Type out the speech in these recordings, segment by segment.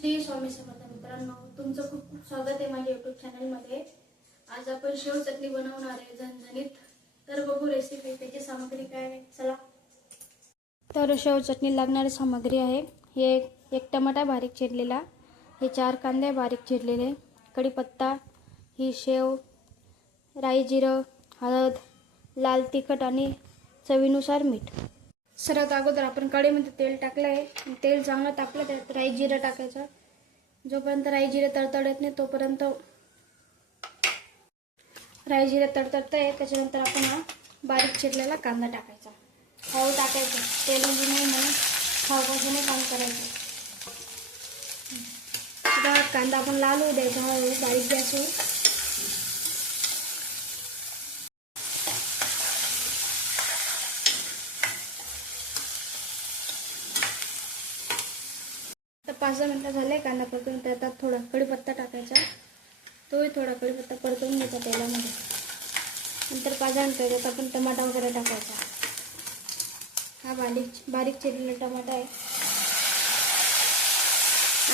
श्री स्वामी समर्थ मित्रांनो, तुमचं खूप खूप स्वागत आहे माझ्या युट्यूब चॅनलमध्ये। आज आपण शेव चटणी बनवणार आहे झणझणीत। तर बघू रेसिपी, त्याची सामग्री काय आहे चला। तर शेव चटणी लागणारी सामग्री आहे, हे एक टमाटा बारीक चिरलेला, हे 4 कांदे बारीक चिरलेले, कढीपत्ता, ही शेव, राई जिरं, हळद, लाल तिखट आणि चवीनुसार मीठ। सर्वात अगोदर आपण कढईमध्ये तेल टाकलं आहे। तेल चांगलं तापलं, त्यात राई जिरं टाकायचं। जोपर्यंत राई जिरं तडतडत नाही तोपर्यंत राई जिरं तडतडत आहे। त्याच्यानंतर आपण हा बारीक चिरलेला कांदा टाकायचा, हळू टाकायचं, तेल उडू नये म्हणून हळूहळू काम करायचं। आता कांदा आपण लाल होऊ द्यायचा हळूहळू बारीक गॅसवर। तर 5-10 मिनिटं झाले कांदा परतून, त्यात थोडा कढीपत्ता टाकायचा, तोही थोडा कढीपत्ता परतून घ्यायचा तेलामध्ये। नंतर 5-10 मिनिटं त्यात आपण टमाटा वगैरे टाकायचा, हा बारीक चिरलेला टमाटा आहे।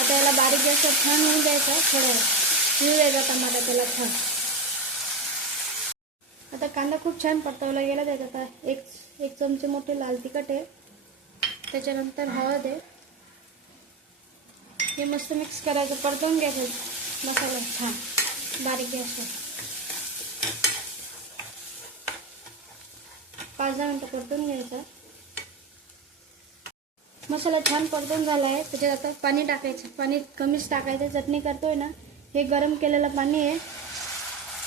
आता याला बारीक गॅसवर छान होऊन द्यायचा, थोडा शिजू द्यायचा टमाटा त्याला छान। आता कांदा खूप छान परतवला गेला, त्याच्यात आता एक चमचे मोठे लाल तिखट आहे, त्याच्यानंतर हळद आहे, हे मस्त मिक्स करायचं, परतवून घ्यायचं मसाला छान बारीक गॅसवर। 5-10 मिनिटं परतवून घ्यायचं। मसाला छान परतून झाला आहे, त्याच्यात आता पाणी टाकायचं, पाणी कमीच टाकायचं, चटणी करतोय ना, हे गरम केलेलं पाणी आहे,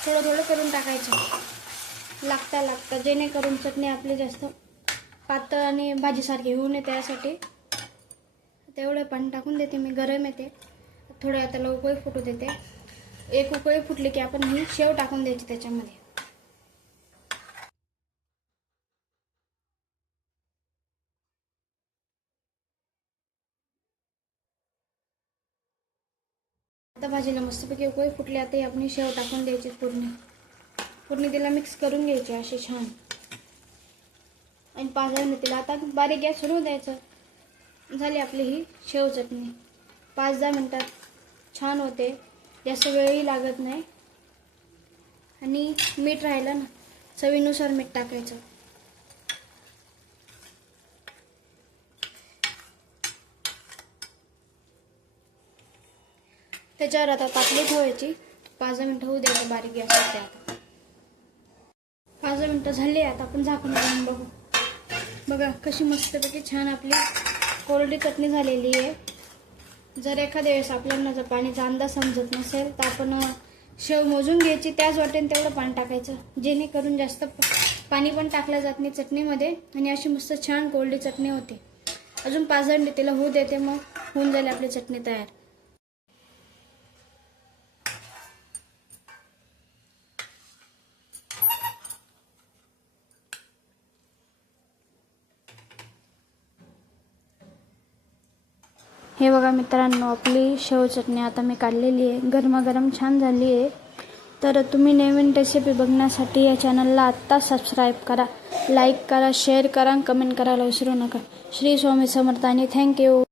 थोडं थोडं करून टाकायचं लागता, जेणेकरून चटणी आपली जास्त पातळ आणि भाजीसारखी होऊ नये त्यासाठी। तेवढं पाणी टाकून देते मी, गरम येते, थोडं त्याला उकळी फुटू देते। एक उकळी फुटली की आपण ही शेव टाकून द्यायची त्याच्यामध्ये। आता भाजीला मस्तपैकी उकळी फुटली, आता ही आपण शेव टाकून द्यायची पूर्ण तिला मिक्स करून घ्यायची अशी छान, आणि 5-10 मिनिट आता बारीक गॅस सोडून द्यायचं। झाली आपली ही शेव चटणी, 5-10 मिनिटात छान होते, जास्त वेळही लागत नाही। आणि मीठ राहिलं ना, चवीनुसार मीठ टाकायचं। त्याच्यावर आता पातळी ठेवायची, 5-10 मिनिटं होऊ द्यायचं बारीक गॅसवरती। आता 5-10 मिनिटं झाली, आता आपण झाकून घालून बघू। बघा कशी मस्तपैकी छान आपली कोरडी चटणी झालेली आहे। जर एखाद्या वेळेस आपल्याला जर पाणीचा अंदाज समजत नसेल तर आपण शेव मोजून घ्यायची, त्याच वाटेने तेवढं पाणी टाकायचं, जेणेकरून जास्त पाणी पण टाकलं जात नाही चटणीमध्ये, आणि अशी मस्त छान कोरडी चटणी होते। अजून 5-10 मिनिटं तिला होऊ देते, मग होऊन जाईल आपली चटणी तयार। हे बघा मित्रांनो, आपली शेव चटणी आता मी काढलेली आहे, गरमागरम छान झाली आहे। तर तुम्ही नवीन रेसिपी बघण्यासाठी या चॅनलला आत्ता सबस्क्राईब करा, लाईक करा, शेअर करा, कमेंट करायला विसरू नका। श्री स्वामी समर्थ आणि थँक्यू।